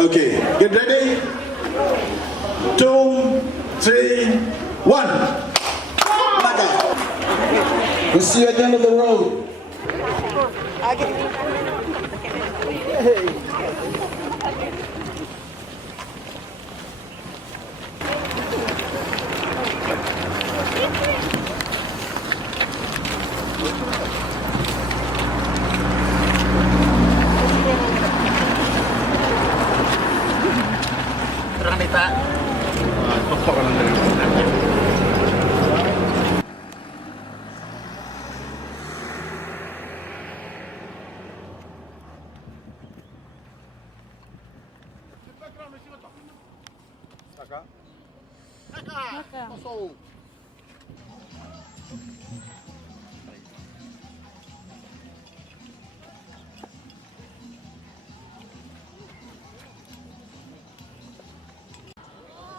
Okay, get ready. 2, 3, 1. We'll see you at the end of the road.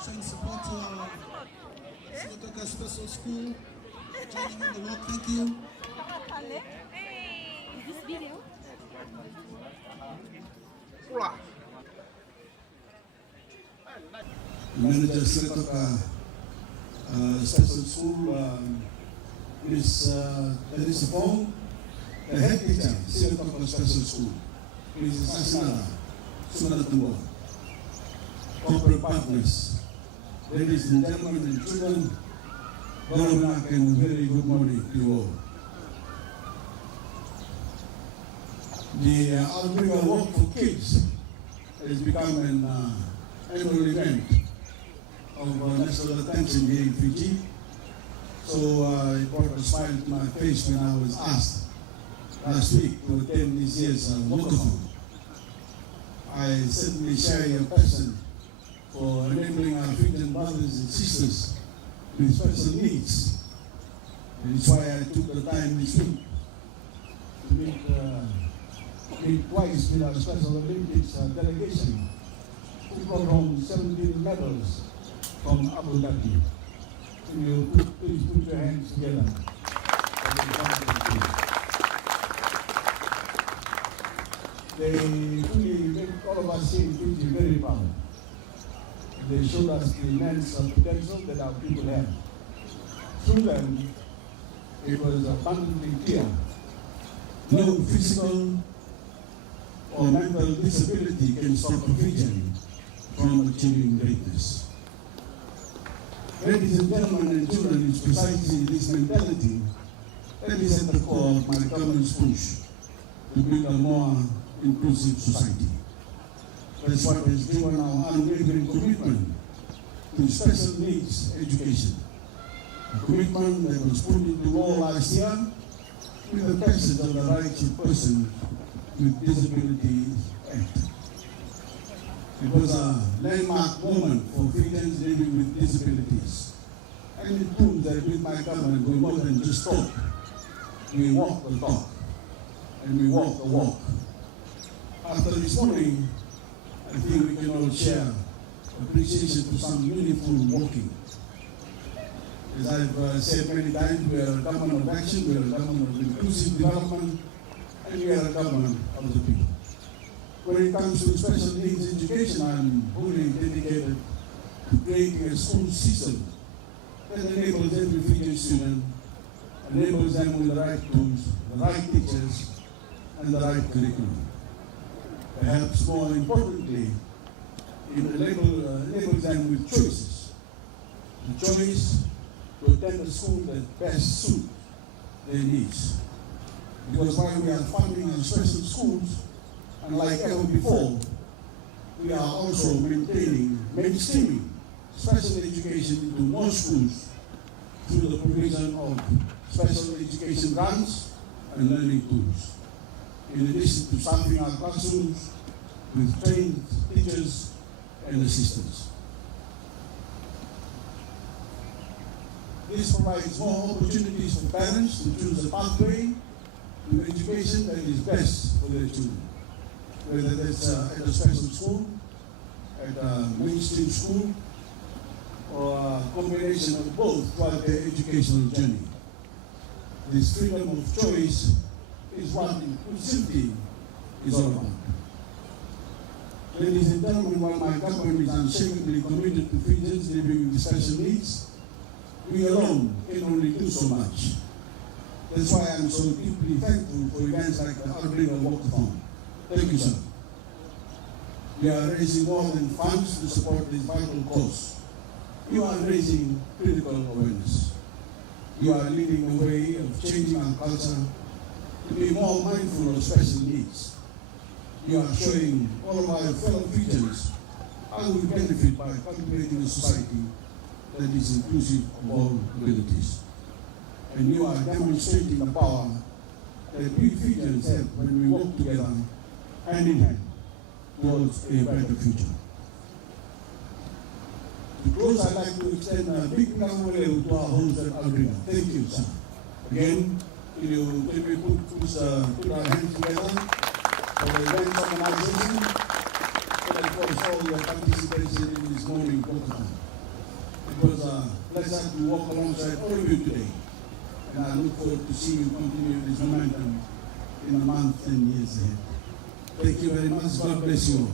Showing support to our Sotoka Special School. Joining on the walk, thank you. Is this video? Manager Sotoka Special School is Teresa Fong, the head teacher, Sotoka Special School. Mrs. Asinala Sunadatua. Corporate partners, ladies and gentlemen and children, Goronak and very good morning to you all. The Albriga Walk for Kids has become an annual event of national attention here in Fiji. So it brought a smile to my face when I was asked last week to attend this year's walkathon. I certainly share your passion for enabling our Fijian brothers and sisters with special needs. And it's why I took the time this week to meet twice with our Special Olympics delegation, who brought home 17 medals from Abu Dhabi. Can you please put your hands together? They really make all of us here in Fiji very proud. They showed us the immense potential that our people have. Through them, it was abundantly clear no physical or mental disability can stop a Fijian from achieving greatness. Ladies and gentlemen and children, it's precisely this mentality that is at the core of my government's push to build a more inclusive society. That's what has driven our unwavering commitment to special needs education. A commitment that was put into law last year with the passage of the Right to Person with Disabilities Act. It was a landmark moment for Fijians living with disabilities. And it proves that with my government we more than just talk. We walk the talk. And we walk the walk. After this morning, I think we can all share appreciation for some meaningful walking. As I've said many times, we are a government of action, we are a government of inclusive development, and we are a government of the people. When it comes to special needs education, I'm wholly dedicated to creating a school system that enables every Fijian student, enables them with the right tools, the right teachers, and the right curriculum. Perhaps more importantly, it enables them with choices. The choice to attend a school that best suits their needs. Because while we are funding our special schools, unlike ever before, we are also maintaining, mainstreaming special education into more schools through the provision of special education grants and learning tools. In addition to staffing our classrooms with trained teachers and assistants. This provides more opportunities for parents to choose a pathway to education that is best for their children. Whether that's at a special school, at a mainstream school, or a combination of both throughout their educational journey. This freedom of choice is what inclusivity is all about. Ladies and gentlemen, while my government is unshakably committed to Fijians living with special needs, we alone can only do so much. That's why I'm so deeply thankful for events like the Outrigger Walkathon. Thank you, sir. We are raising more than funds to support this vital cause. You are raising critical awareness. You are leading the way of changing our culture to be more mindful of special needs. You are showing all of our fellow Fijians how we benefit by cultivating a society that is inclusive of all abilities. And you are demonstrating the power that we Fijians have when we work together hand in hand towards a better future. To close, I'd like to extend a big welcome to our host at Outrigger. Thank you, sir. Again, can we put our hands together for the event organization, and of course all your participation in this morning walkathon. It was a pleasure to walk alongside all of you today, and I look forward to seeing you continue this momentum in the months and years ahead. Thank you very much. God bless you all.